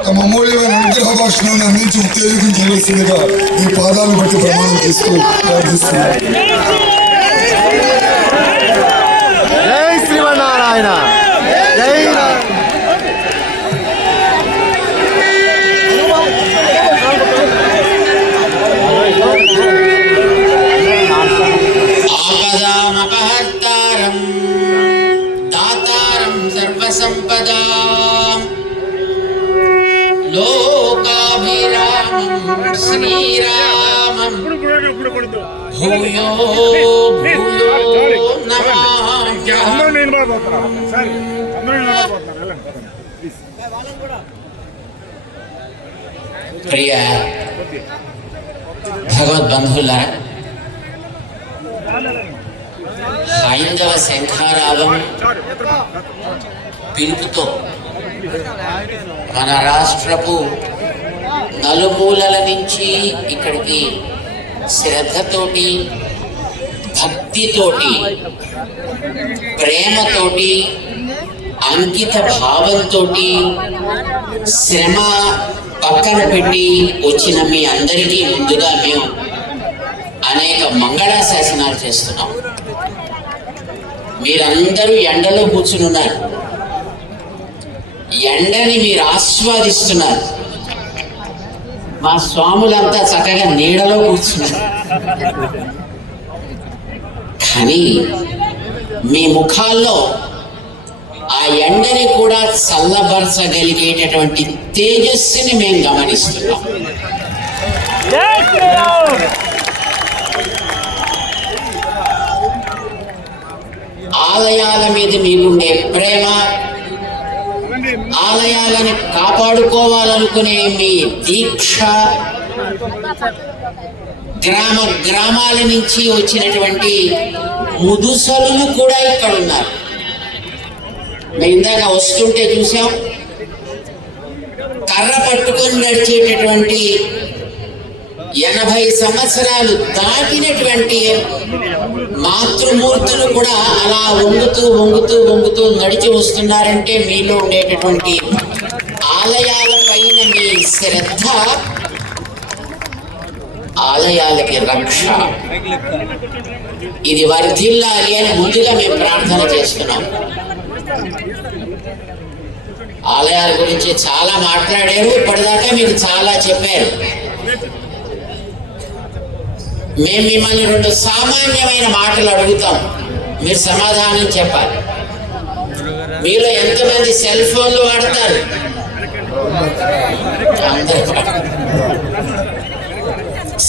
తమ అమూల్యమైన అనుగ్రహ భాషణాన్ని అందించి ఉత్తేజించవలసిందిగా ఈ పాదాలను బట్టి ప్రమాణం చేస్తూ ప్రార్థిస్తున్నాను జై శ్రీమన్నారాయణ శ్రీరామం భూయో భూయో ప్రియ భగవద్బంధువులారా హైందవ శంఖారావం పిలుపుతో మన రాష్ట్రపు నలుమూలల నుంచి ఇక్కడికి శ్రద్ధతోటి భక్తితోటి ప్రేమతోటి అంకిత భావంతో శ్రమ పక్కన పెట్టి వచ్చిన మీ అందరికీ ముందుగా మేము అనేక మంగళాశాసనాలు చేస్తున్నాం మీరందరూ ఎండలో ఉన్నారు ఎండని మీరు ఆస్వాదిస్తున్నారు మా స్వాములంతా చక్కగా నీడలో కూర్చున్నారు కానీ మీ ముఖాల్లో ఆ ఎండని కూడా చల్లబరచగలిగేటటువంటి తేజస్సుని మేము గమనిస్తున్నాం ఆలయాల మీద మీకుండే ప్రేమ ఆలయాలను కాపాడుకోవాలనుకునే మీ దీక్ష గ్రామ గ్రామాల నుంచి వచ్చినటువంటి ముదుసలు కూడా ఇక్కడ ఉన్నారు మేము ఇందాక వస్తుంటే చూసాం కర్ర పట్టుకొని నడిచేటటువంటి ఎనభై సంవత్సరాలు దాటినటువంటి మాతృమూర్తులు కూడా అలా వంగుతూ వంగుతూ వంగుతూ నడిచి వస్తున్నారంటే మీలో ఉండేటటువంటి ఆలయాల పైన మీ శ్రద్ధ ఆలయాలకి రక్ష ఇది వర్ధిల్లాలి అని ముందుగా మేము ప్రార్థన చేస్తున్నాం ఆలయాల గురించి చాలా మాట్లాడారు ఇప్పటిదాకా మీరు చాలా చెప్పారు మేము మిమ్మల్ని రెండు సామాన్యమైన మాటలు అడుగుతాం మీరు సమాధానం చెప్పాలి మీలో ఎంతమంది సెల్ ఫోన్లు వాడతారు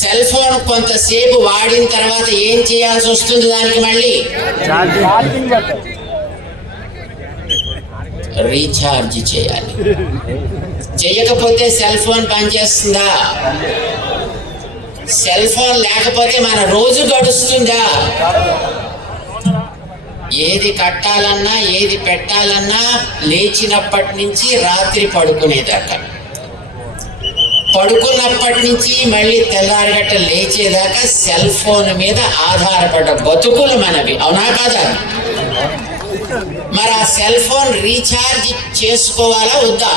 సెల్ ఫోన్ కొంతసేపు వాడిన తర్వాత ఏం చేయాల్సి వస్తుంది దానికి మళ్ళీ రీఛార్జ్ చేయాలి చేయకపోతే సెల్ ఫోన్ పనిచేస్తుందా సెల్ ఫోన్ లేకపోతే మన రోజు గడుస్తుందా ఏది కట్టాలన్నా ఏది పెట్టాలన్నా లేచినప్పటి నుంచి రాత్రి పడుకునేదాకా పడుకున్నప్పటి నుంచి మళ్ళీ తెల్లారిగట్ట లేచేదాకా సెల్ ఫోన్ మీద ఆధారపడ్డ బతుకులు మనవి అవునా కాదా మరి ఆ సెల్ ఫోన్ రీఛార్జ్ చేసుకోవాలా వద్దా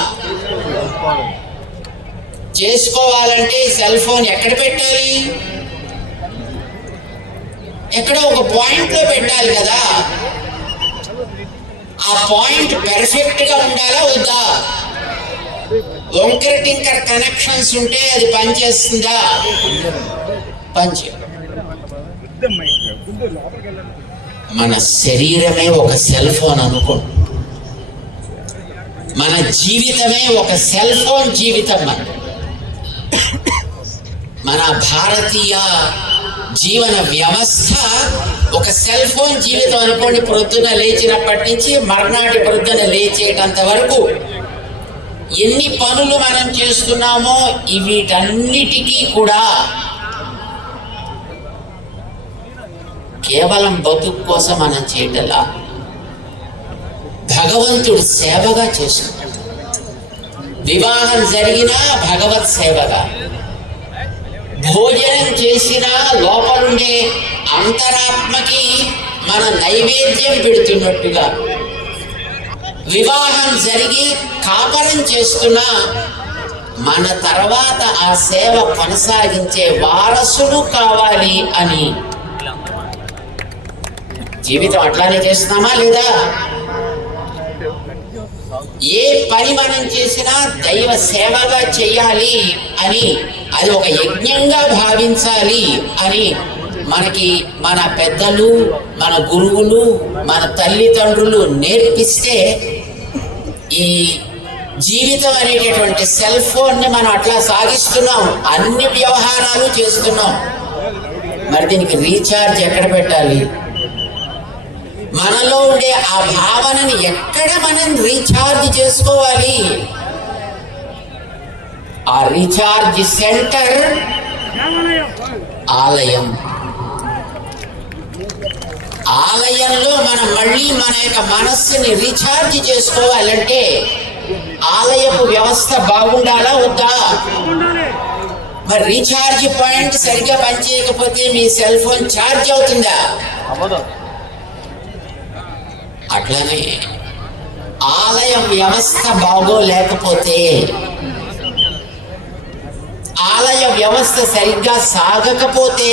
చేసుకోవాలంటే సెల్ ఫోన్ ఎక్కడ పెట్టాలి ఎక్కడ ఒక పాయింట్లో పెట్టాలి కదా ఆ పాయింట్ పెర్ఫెక్ట్గా ఉండాలా వద్దా వంకర టింకర్ కనెక్షన్స్ ఉంటే అది పనిచేస్తుందా పనిచే మన శరీరమే ఒక సెల్ ఫోన్ అనుకో మన జీవితమే ఒక సెల్ ఫోన్ జీవితం మనం మన భారతీయ జీవన వ్యవస్థ ఒక సెల్ ఫోన్ జీవితం అనుకోండి ప్రొద్దున లేచినప్పటి నుంచి మర్నాటి ప్రొద్దున లేచేటంత వరకు ఎన్ని పనులు మనం చేస్తున్నామో వీటన్నిటికీ కూడా కేవలం బతుకు కోసం మనం చేయటలా భగవంతుడు సేవగా చేస్తున్నాం వివాహం జరిగినా భగవత్ సేవగా భోజనం చేసినా లోపలుండే అంతరాత్మకి మన నైవేద్యం పెడుతున్నట్టుగా వివాహం జరిగి కాపరం చేస్తున్నా మన తర్వాత ఆ సేవ కొనసాగించే వారసుడు కావాలి అని జీవితం అట్లానే చేస్తున్నామా లేదా ఏ పని మనం చేసినా దైవ సేవగా చేయాలి అని అది ఒక యజ్ఞంగా భావించాలి అని మనకి మన పెద్దలు మన గురువులు మన తల్లిదండ్రులు నేర్పిస్తే ఈ జీవితం అనేటటువంటి సెల్ ఫోన్ని మనం అట్లా సాగిస్తున్నాం అన్ని వ్యవహారాలు చేస్తున్నాం మరి దీనికి రీఛార్జ్ ఎక్కడ పెట్టాలి మనలో ఉండే ఆ భావనని ఎక్కడ మనం రీఛార్జ్ చేసుకోవాలి ఆ రీఛార్జ్ సెంటర్ ఆలయం ఆలయంలో మనం మళ్ళీ మన యొక్క మనస్సుని రీఛార్జ్ చేసుకోవాలంటే ఆలయపు వ్యవస్థ బాగుండాలా వద్దా మరి రీఛార్జ్ పాయింట్ సరిగ్గా పనిచేయకపోతే మీ సెల్ ఫోన్ ఛార్జ్ అవుతుందా అట్లనే ఆలయ వ్యవస్థ బాగోలేకపోతే ఆలయ వ్యవస్థ సరిగ్గా సాగకపోతే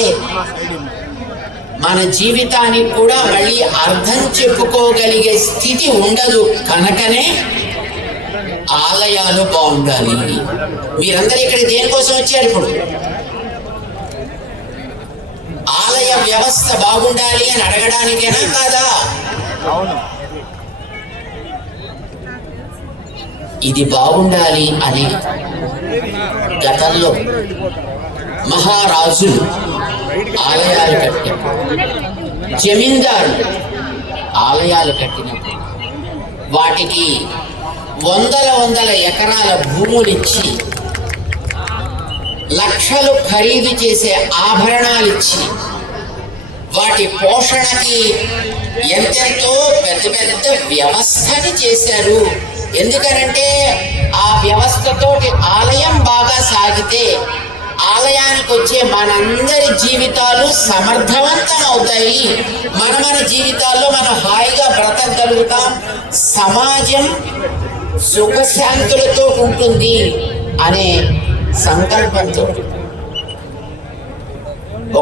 మన జీవితానికి కూడా మళ్ళీ అర్థం చెప్పుకోగలిగే స్థితి ఉండదు కనుకనే ఆలయాలు బాగుండాలి మీరందరూ ఇక్కడ దేనికోసం వచ్చారు ఇప్పుడు ఆలయ వ్యవస్థ బాగుండాలి అని అడగడానికేనా కాదా అవును ఇది బాగుండాలి అని గతంలో మహారాజులు ఆలయాలు కట్టారు జమీందారు ఆలయాలు కట్టినప్పుడు వాటికి వందల వందల ఎకరాల భూములిచ్చి లక్షలు ఖరీదు చేసే ఆభరణాలు ఇచ్చి వాటి పోషణకి ఎంతెంతో పెద్ద పెద్ద వ్యవస్థని చేశారు ఎందుకనంటే ఆ వ్యవస్థతో ఆలయం బాగా సాగితే ఆలయానికి వచ్చే మనందరి జీవితాలు సమర్థవంతం అవుతాయి మన మన జీవితాల్లో మనం హాయిగా బ్రతకగలుగుతాం సమాజం సుఖశాంతులతో ఉంటుంది అనే సంకల్పంతో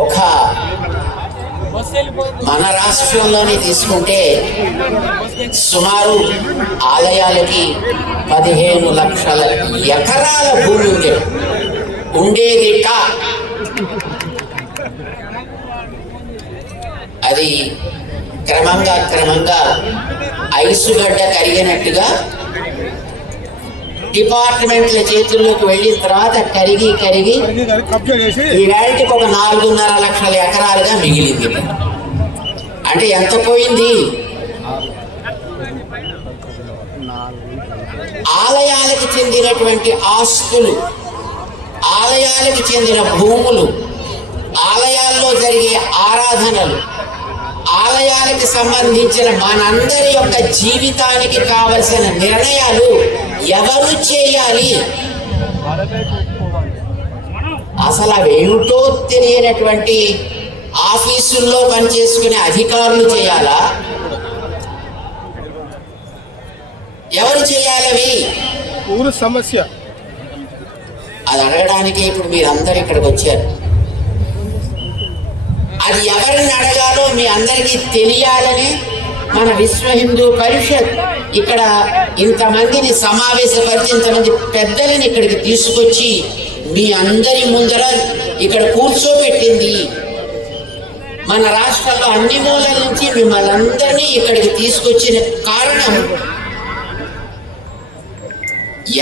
ఒక మన రాష్ట్రంలోనే తీసుకుంటే సుమారు ఆలయాలకి పదిహేను లక్షల ఎకరాల భూమి ఉండేది ఉండేది అది క్రమంగా క్రమంగా ఐసుగడ్డ కరిగినట్టుగా డిపార్ట్మెంట్ల చేతుల్లోకి వెళ్ళిన తర్వాత కరిగి కరిగి ఈ వేళకి ఒక నాలుగున్నర లక్షల ఎకరాలుగా మిగిలింది అంటే ఎంత పోయింది ఆలయాలకు చెందినటువంటి ఆస్తులు ఆలయాలకు చెందిన భూములు ఆలయాల్లో జరిగే ఆరాధనలు ఆలయాలకు సంబంధించిన మనందరి యొక్క జీవితానికి కావలసిన నిర్ణయాలు ఎవరు చేయాలి అసలు అవేమిటో తెలియనటువంటి ఆఫీసుల్లో పనిచేసుకునే అధికారులు చేయాలా ఎవరు చేయాలవి ఊరు సమస్య అది అడగడానికి ఇప్పుడు మీరందరూ ఇక్కడికి వచ్చారు అది ఎవరిని అడగాలో మీ అందరికీ తెలియాలని మన విశ్వ హిందూ పరిషత్ ఇక్కడ ఇంతమందిని సమావేశపరిచి ఇంతమంది పెద్దలని ఇక్కడికి తీసుకొచ్చి మీ అందరి ముందర ఇక్కడ కూర్చోబెట్టింది మన రాష్ట్రంలో అన్ని మూలల నుంచి మిమ్మల్ని అందరినీ ఇక్కడికి తీసుకొచ్చిన కారణం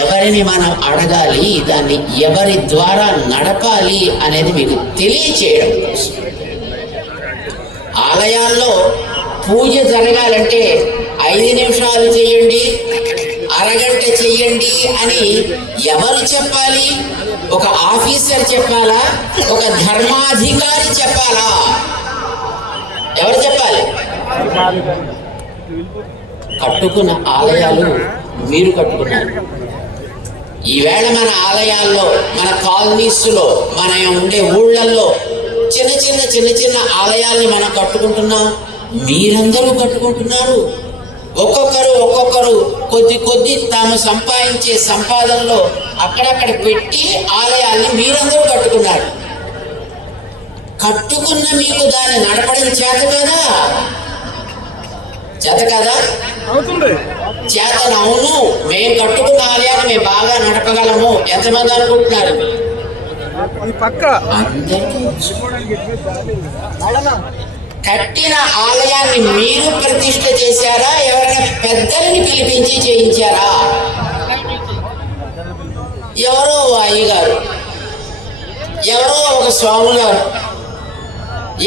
ఎవరిని మనం అడగాలి దాన్ని ఎవరి ద్వారా నడపాలి అనేది మీకు తెలియచేయడం కోసం ఆలయాల్లో పూజ జరగాలంటే ఐదు నిమిషాలు చేయండి అరగంట చెయ్యండి అని ఎవరు చెప్పాలి ఒక ఆఫీసర్ చెప్పాలా ఒక ధర్మాధికారి చెప్పాలా ఎవరు చెప్పాలి కట్టుకున్న ఆలయాలు మీరు కట్టుకున్నారు ఈవేళ మన ఆలయాల్లో మన కాలనీస్లో మన ఉండే ఊళ్ళల్లో చిన్న చిన్న చిన్న చిన్న ఆలయాల్ని మనం కట్టుకుంటున్నాం మీరందరూ కట్టుకుంటున్నారు ఒక్కొక్కరు ఒక్కొక్కరు కొద్ది కొద్ది తాము సంపాదించే సంపాదనలో అక్కడక్కడ పెట్టి ఆలయాల్ని మీరందరూ కట్టుకున్నారు కట్టుకున్న మీకు దాన్ని నడపడం చేత కదా చేత కదా చేతను అవును మేము కట్టుకున్న ఆలయాన్ని మేము బాగా నడపగలము ఎంతమంది అనుకుంటున్నారు కట్టిన ఆలయాన్ని మీరు ప్రతిష్ట చేశారా ఎవరైనా పెద్దల్ని పిలిపించి చేయించారా ఎవరో అయ్యగారు ఎవరో ఒక స్వామి గారు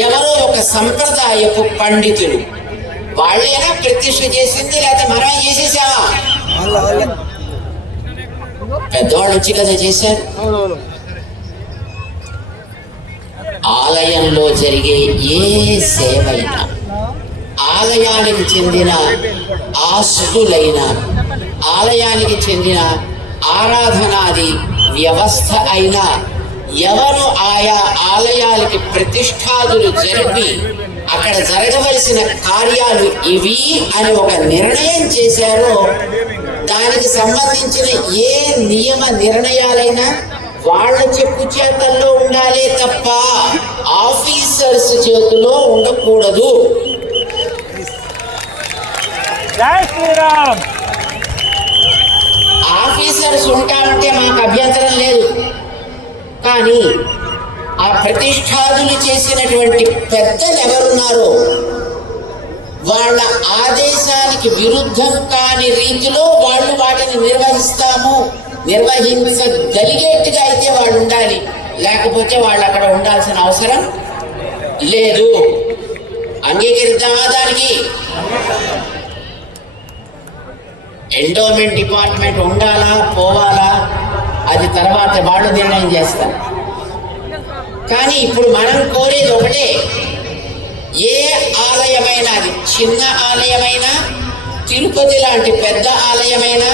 ఎవరో ఒక సంప్రదాయపు పండితుడు వాళ్ళైనా ప్రతిష్ట చేసింది లేకపోతే మనం చేసేసావా పెద్దవాళ్ళు వచ్చి కదా చేశారు ఆలయంలో జరిగే ఏ సేవైనా ఆలయానికి చెందిన ఆస్తులైన ఆలయానికి చెందిన ఆరాధనాది వ్యవస్థ అయినా ఎవరు ఆయా ఆలయాలకి ప్రతిష్టాదులు జరిపి అక్కడ జరగవలసిన కార్యాలు ఇవి అని ఒక నిర్ణయం చేశారో దానికి సంబంధించిన ఏ నియమ నిర్ణయాలైనా వాళ్ళ చెప్పు చేతల్లో ఉండాలే తప్ప ఆఫీసర్స్ చేతిలో ఉండకూడదు ఆఫీసర్స్ ఉంటామంటే మాకు అభ్యంతరం లేదు కానీ ఆ ప్రతిష్టాదులు చేసినటువంటి పెద్దలు ఎవరున్నారో వాళ్ళ ఆదేశానికి విరుద్ధం కాని రీతిలో వాళ్ళు వాటిని నిర్వహిస్తాము నిర్వహించగలిగేట్టుగా అయితే వాళ్ళు ఉండాలి లేకపోతే వాళ్ళు అక్కడ ఉండాల్సిన అవసరం లేదు అంగీకరిద్దామా దానికి ఎండోమెంట్ డిపార్ట్మెంట్ ఉండాలా పోవాలా అది తర్వాత వాళ్ళు నిర్ణయం చేస్తారు కానీ ఇప్పుడు మనం కోరేది ఒకటే ఏ ఆలయమైనా అది చిన్న ఆలయమైనా తిరుపతి లాంటి పెద్ద ఆలయమైనా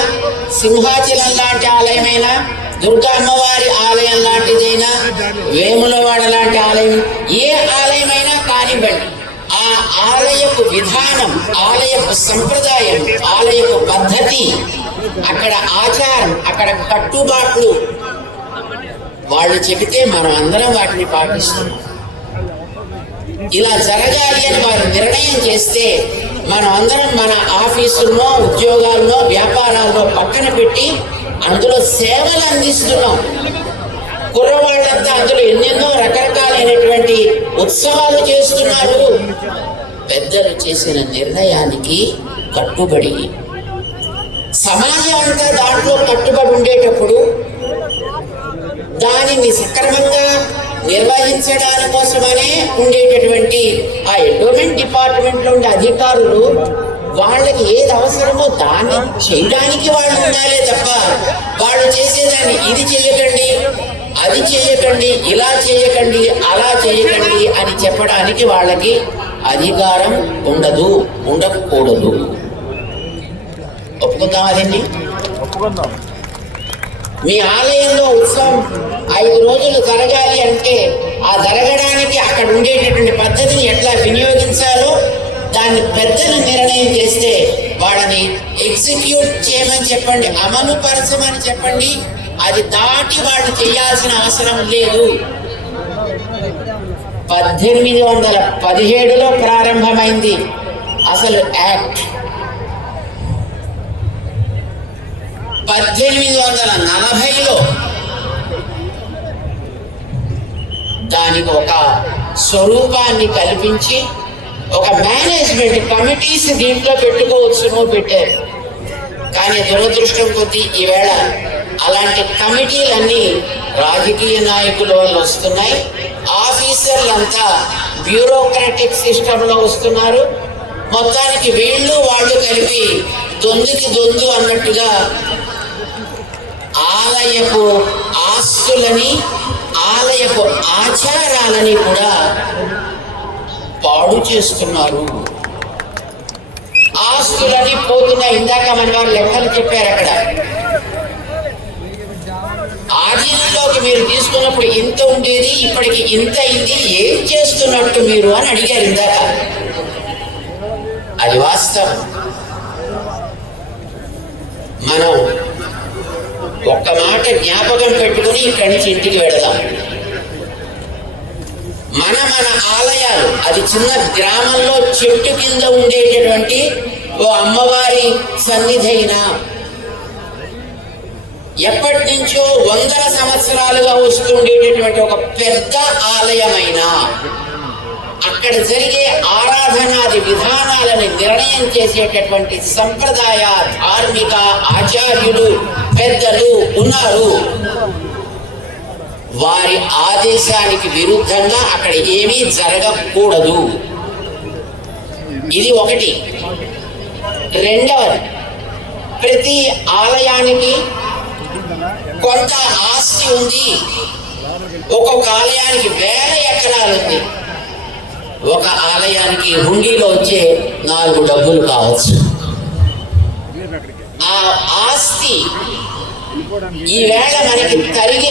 సింహాచలం లాంటి ఆలయమైనా దుర్గా అమ్మవారి ఆలయం లాంటిదైనా వేములవాడ లాంటి ఆలయం ఏ ఆలయమైనా కానివ్వండి ఆలయపు విధానం ఆలయపు సంప్రదాయం ఆలయపు పద్ధతి అక్కడ ఆచారం అక్కడ కట్టుబాట్లు వాళ్ళు చెబితే మనం అందరం వాటిని పాటిస్తున్నాం ఇలా జరగాలి అని వారు నిర్ణయం చేస్తే మనం అందరం మన ఆఫీసుల్లో ఉద్యోగాల్లో వ్యాపారాల్లో పక్కన పెట్టి అందులో సేవలు అందిస్తున్నాం కుర్రవాళ్ళంతా అందులో ఎన్నెన్నో రకరకాలైనటువంటి ఉత్సవాలు చేస్తున్నారు పెద్దలు చేసిన నిర్ణయానికి కట్టుబడి సమాజం అంతా దాంట్లో కట్టుబడి ఉండేటప్పుడు దానిని సక్రమంగా నిర్వహించడాని కోసమనే ఉండేటటువంటి ఆ ఎండోమెంట్ డిపార్ట్మెంట్లో ఉండే అధికారులు వాళ్ళకి ఏది అవసరమో దాన్ని చేయడానికి వాళ్ళు ఉండాలే తప్ప వాళ్ళు చేసేదాన్ని ఇది చేయకండి అది చేయకండి ఇలా చేయకండి అలా చేయకండి అని చెప్పడానికి వాళ్ళకి అధికారం ఉండదు ఉండకూడదు ఒప్పుకుందామా దీన్ని మీ ఆలయంలో ఉత్సవం ఐదు రోజులు జరగాలి అంటే ఆ జరగడానికి అక్కడ ఉండేటటువంటి పద్ధతిని ఎట్లా వినియోగించాలో దాన్ని పెద్దలు నిర్ణయం చేస్తే వాళ్ళని ఎగ్జిక్యూట్ చేయమని చెప్పండి అమలుపరచమని చెప్పండి అది దాటి వాళ్ళు చేయాల్సిన అవసరం లేదు పద్దెనిమిది వందల పదిహేడులో ప్రారంభమైంది అసలు యాక్ట్ పద్దెనిమిది వందల నలభైలో దానికి ఒక స్వరూపాన్ని కల్పించి ఒక మేనేజ్మెంట్ కమిటీస్ దీంట్లో పెట్టుకోవచ్చును పెట్టారు కానీ దురదృష్టం కొద్దీ ఈవేళ అలాంటి కమిటీలన్నీ రాజకీయ నాయకుల వల్ల వస్తున్నాయి ఆఫీసర్లు అంతా బ్యూరోక్రాటిక్ సిస్టంలో వస్తున్నారు మొత్తానికి వీళ్ళు వాళ్ళు కలిపి దొందుకి దొందు అన్నట్టుగా ఆలయపు ఆస్తులని ఆలయపు ఆచారాలని కూడా పాడు చేస్తున్నారు ఆస్తులని పోతున్న ఇందాక మన వారు లెక్కలు చెప్పారు అక్కడ ఆధీనంలోకి మీరు తీసుకున్నప్పుడు ఇంత ఉండేది ఇప్పటికి ఇంత అయింది ఏం చేస్తున్నట్టు మీరు అని అడిగారు ఇందాక అది వాస్తవం మనం ఒక్క మాట జ్ఞాపకం పెట్టుకుని ఇక్కడి నుంచి ఇంటికి వెళదాం మన మన ఆలయాలు అది చిన్న గ్రామంలో చెట్టు కింద ఉండేటటువంటి ఓ అమ్మవారి సన్నిధి అయినా ఎప్పటి నుంచో వందల సంవత్సరాలుగా వస్తుండేటటువంటి ఒక పెద్ద ఆలయమైన అక్కడ జరిగే ఆరాధనాది విధానాలను నిర్ణయం చేసేటటువంటి సంప్రదాయ ధార్మిక ఆచార్యులు పెద్దలు ఉన్నారు వారి ఆదేశానికి విరుద్ధంగా అక్కడ ఏమీ జరగకూడదు ఇది ఒకటి రెండవది ప్రతి ఆలయానికి కొంత ఆస్తి ఉంది ఒక్కొక్క ఆలయానికి వేల ఎకరాలు ఉంది ఒక ఆలయానికి హుండీలో వచ్చే నాలుగు డబ్బులు కావచ్చు ఆ ఆస్తి ఈవేళ మనకి తరిగి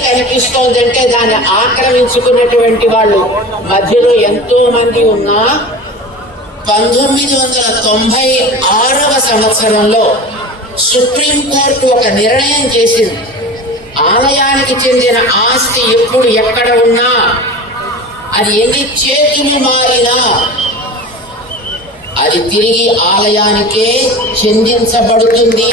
అంటే దాన్ని ఆక్రమించుకున్నటువంటి వాళ్ళు మధ్యలో ఎంతో మంది ఉన్నా పంతొమ్మిది వందల తొంభై ఆరవ సంవత్సరంలో సుప్రీంకోర్టు ఒక నిర్ణయం చేసింది ఆలయానికి చెందిన ఆస్తి ఎప్పుడు ఎక్కడ ఉన్నా అది ఎన్ని చేతులు మారినా అది తిరిగి ఆలయానికే చెందించబడుతుంది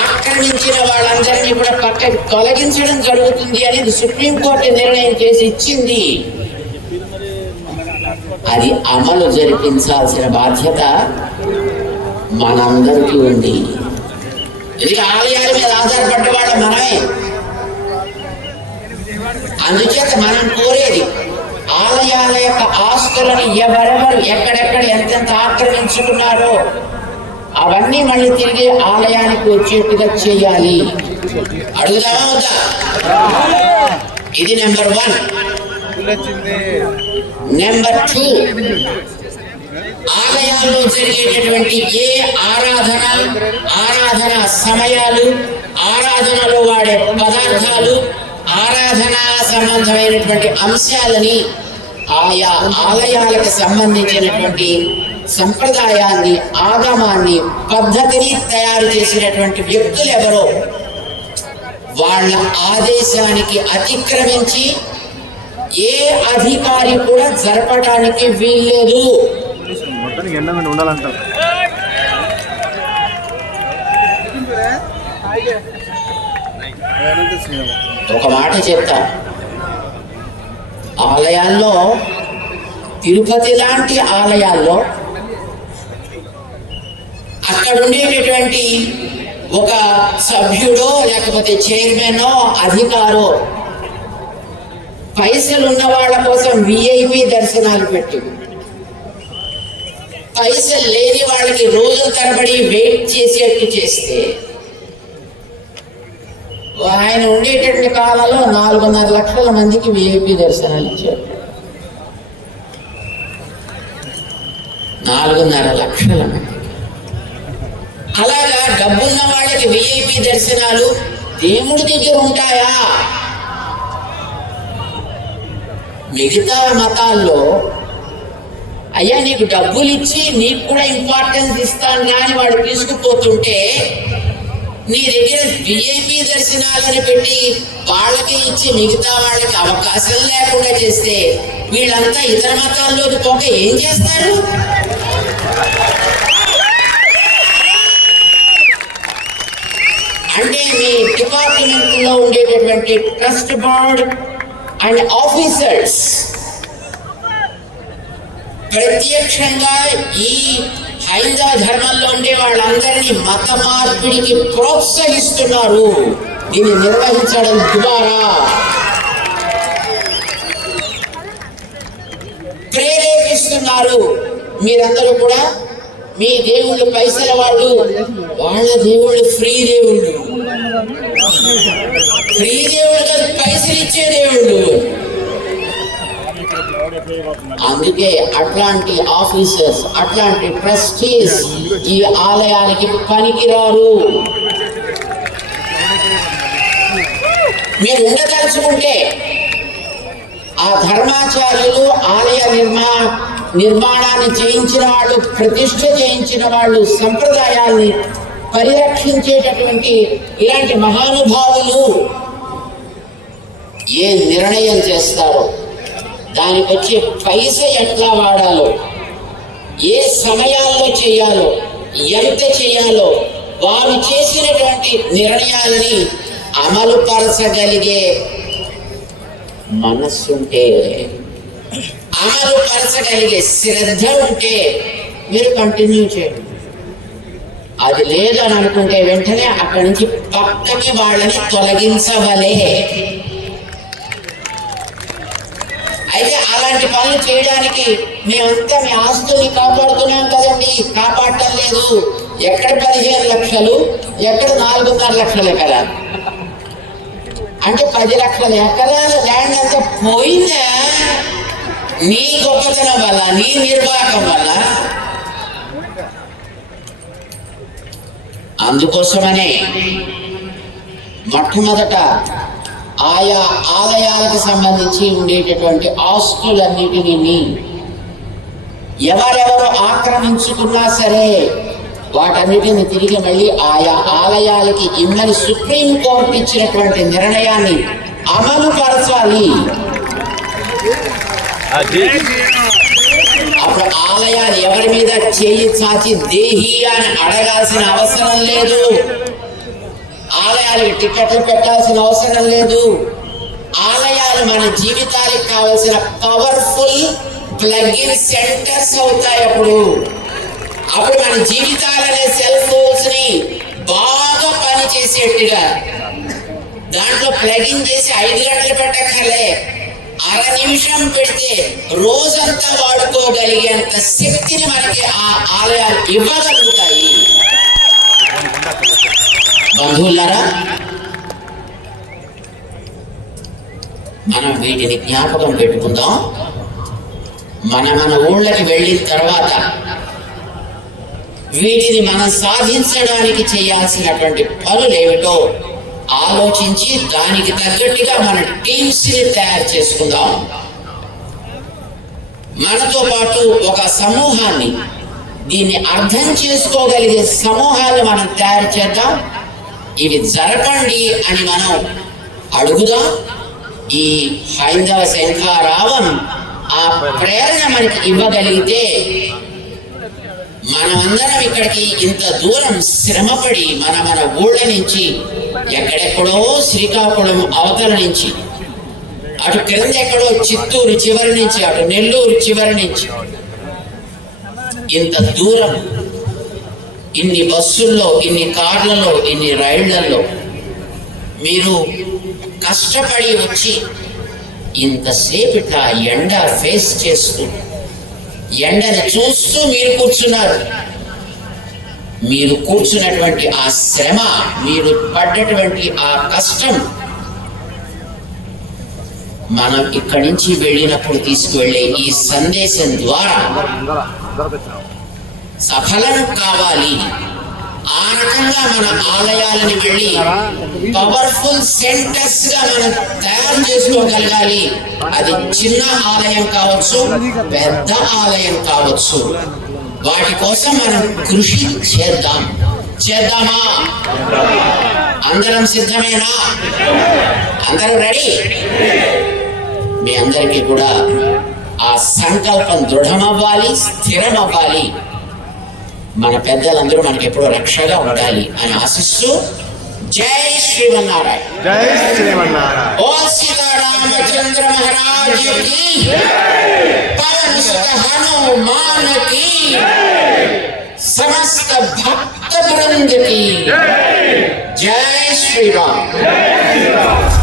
ఆక్రమించిన వాళ్ళందరినీ కూడా పక్క తొలగించడం జరుగుతుంది అనేది సుప్రీంకోర్టు నిర్ణయం చేసి ఇచ్చింది అది అమలు జరిపించాల్సిన బాధ్యత మనందరికీ ఉంది ఇది ఆలయాల మీద ఆధారపడ్డవాళ్ళ మనమే అందుచేత మనం కోరేది ఆలయాల యొక్క ఆస్తులను ఎవరెవరు ఎక్కడెక్కడ ఎంతెంత ఆక్రమించుకున్నారో అవన్నీ మళ్ళీ తిరిగి ఆలయానికి వచ్చేట్టుగా చేయాలి అడుగుదామా ఇది నెంబర్ వన్ నెంబర్ టూ ఆలయాల్లో జరిగేటటువంటి ఏ ఆరాధన ఆరాధన సమయాలు ఆరాధనలో వాడే పదార్థాలు ఆరాధన సంబంధమైనటువంటి అంశాలని ఆయా ఆలయాలకు సంబంధించినటువంటి సంప్రదాయాన్ని ఆగమాన్ని పద్ధతిని తయారు చేసినటువంటి వ్యక్తులు ఎవరో వాళ్ళ ఆదేశానికి అతిక్రమించి ఏ అధికారి కూడా జరపడానికి వీల్లేదు ఎండ మీద ఉండాలంటారు ఒక మాట చెప్తా ఆలయాల్లో తిరుపతి లాంటి ఆలయాల్లో అక్కడ ఉండేటటువంటి ఒక సభ్యుడో లేకపోతే చైర్మనో అధికారో పైసలు ఉన్న వాళ్ళ కోసం విఐపి దర్శనాలు పెట్టింది పైసలు లేని వాళ్ళకి రోజు తరబడి వెయిట్ చేసేట్టు చేస్తే ఆయన ఉండేటటువంటి కాలంలో నాలుగున్నర లక్షల మందికి వీఐపీ దర్శనాలు ఇచ్చారు నాలుగున్నర లక్షల అలాగా డబ్బున్న వాళ్ళకి విఐపి దర్శనాలు దేవుడి దగ్గర ఉంటాయా మిగతా మతాల్లో అయ్యా నీకు డబ్బులు ఇచ్చి నీకు కూడా ఇంపార్టెన్స్ ఇస్తాను కానీ వాడు తీసుకుపోతుంటే నీ దగ్గర విఐపి దర్శనాలను పెట్టి వాళ్ళకి ఇచ్చి మిగతా వాళ్ళకి అవకాశం లేకుండా చేస్తే వీళ్ళంతా ఇతర మతాల్లోకి పోక ఏం చేస్తారు అంటే మీ డిపార్ట్మెంట్ లో ఉండేటటువంటి ట్రస్ట్ బోర్డ్ అండ్ ఆఫీసర్స్ ప్రత్యక్షంగా ఈ హైందవ ధర్మంలో ఉండే వాళ్ళందరినీ మత మార్పిడికి ప్రోత్సహిస్తున్నారు దీన్ని నిర్వహించడం దుబారా ప్రేరేపిస్తున్నారు మీరందరూ కూడా మీ దేవుళ్ళు పైసల వాళ్ళు వాళ్ళ దేవుళ్ళు ఫ్రీ దేవుళ్ళు ఫ్రీ దేవుళ్ళు కాదు పైసలు ఇచ్చే దేవుళ్ళు అందుకే అట్లాంటి ఆఫీసర్స్ అట్లాంటి ట్రస్టీస్ ఈ ఆలయానికి పనికిరారు మీరు ఉండదలుచుకుంటే ఆ ధర్మాచార్యులు ఆలయ నిర్మా నిర్మాణాన్ని చేయించిన వాళ్ళు ప్రతిష్ట చేయించిన వాళ్ళు సంప్రదాయాల్ని పరిరక్షించేటటువంటి ఇలాంటి మహానుభావులు ఏ నిర్ణయం చేస్తారో దానికి వచ్చే పైస ఎట్లా వాడాలో ఏ సమయాల్లో చేయాలో ఎంత చేయాలో వారు చేసినటువంటి నిర్ణయాల్ని అమలుపరచగలిగే మనస్సుంటే పరచగలిగే శ్రద్ధ ఉంటే మీరు కంటిన్యూ చేయండి అది లేదని అనుకుంటే వెంటనే అక్కడి నుంచి పక్కకి వాళ్ళని తొలగించవలే ఇలాంటి పనులు చేయడానికి మేమంతా మీ ఆస్తుల్ని కాపాడుతున్నాం కదండి కాపాడటం లేదు ఎక్కడ పదిహేను లక్షలు ఎక్కడ నాలుగున్నర లక్షల ఎకరాలు అంటే పది లక్షల ఎకరాల ల్యాండ్ అంతా పోయిందా నీ గొప్పతనం వల్ల నీ నిర్వాహకం వల్ల అందుకోసమనే మొట్టమొదట ఆయా ఆలయాలకు సంబంధించి ఉండేటటువంటి ఆస్తులన్నిటినీ ఎవరెవరు ఆక్రమించుకున్నా సరే వాటన్నిటిని తిరిగి మళ్ళీ ఆయా ఆలయాలకి ఇమ్మని సుప్రీంకోర్టు ఇచ్చినటువంటి నిర్ణయాన్ని అమలు పరచాలి అప్పుడు ఆలయాన్ని ఎవరి మీద చేయి చాచి దేహి అని అడగాల్సిన అవసరం లేదు ఆలయాలకు టికెట్లు పెట్టాల్సిన అవసరం లేదు ఆలయాలు మన జీవితానికి కావలసిన పవర్ఫుల్ ప్లగ్గింగ్ సెంటర్స్ అవుతాయి అప్పుడు అప్పుడు మన జీవితాలనే సెల్ ఫోన్స్ ని బాగా పని చేసేట్టుగా దాంట్లో ప్లగిన్ చేసి ఐదు గంటలు పెట్టక్కర్లే అర నిమిషం పెడితే రోజంతా వాడుకోగలిగేంత శక్తిని మనకి ఆ ఆలయాలు ఇవ్వగలుగుతాయి బంధువులారా మనం వీటిని జ్ఞాపకం పెట్టుకుందాం మన మన ఊళ్ళకి వెళ్ళిన తర్వాత వీటిని మనం సాధించడానికి చేయాల్సినటువంటి పనులు ఏమిటో ఆలోచించి దానికి తగ్గట్టుగా మన ని తయారు చేసుకుందాం మనతో పాటు ఒక సమూహాన్ని దీన్ని అర్థం చేసుకోగలిగే సమూహాన్ని మనం తయారు చేద్దాం ఇవి జరపండి అని మనం అడుగుదాం ఈ హైందవ శంఖారావం ఆ ప్రేరణ మనకి ఇవ్వగలిగితే మనమందరం ఇక్కడికి ఇంత దూరం శ్రమపడి మన మన ఊళ్ళ నుంచి ఎక్కడెక్కడో శ్రీకాకుళం అవతల నుంచి అటు క్రింద ఎక్కడో చిత్తూరు చివరి నుంచి అటు నెల్లూరు చివరి నుంచి ఇంత దూరం ఇన్ని బస్సుల్లో ఇన్ని కార్లలో ఇన్ని రైళ్లలో మీరు కష్టపడి వచ్చి ఇంతసేపు ఇట్లా ఎండ ఫేస్ చేస్తూ ఎండని చూస్తూ మీరు కూర్చున్నారు మీరు కూర్చున్నటువంటి ఆ శ్రమ మీరు పడ్డటువంటి ఆ కష్టం మనం ఇక్కడి నుంచి వెళ్ళినప్పుడు తీసుకువెళ్ళే ఈ సందేశం ద్వారా సఫలం కావాలి ఆ రకంగా మన ఆలయాలని వెళ్ళి పవర్ఫుల్ సెంటర్స్ గా మనం తయారు చేసుకోగలగాలి అది చిన్న ఆలయం కావచ్చు పెద్ద ఆలయం కావచ్చు వాటి కోసం మనం కృషి చేద్దాం చేద్దామా అందరం సిద్ధమేనా అందరం రెడీ మీ అందరికీ కూడా ఆ సంకల్పం దృఢమవ్వాలి స్థిరమవ్వాలి మన పెద్దలందరూ మనకి ఎప్పుడూ రక్షగా ఉండాలి అని ఆశిస్తూ జై శ్రీమన్నారాయణ జై శ్రీమన్నారాయణ ఓం సీతారామచంద్ర మహారాజ్ సమస్త భక్త బృందకి జై శ్రీరామ్ జై శ్రీరామ్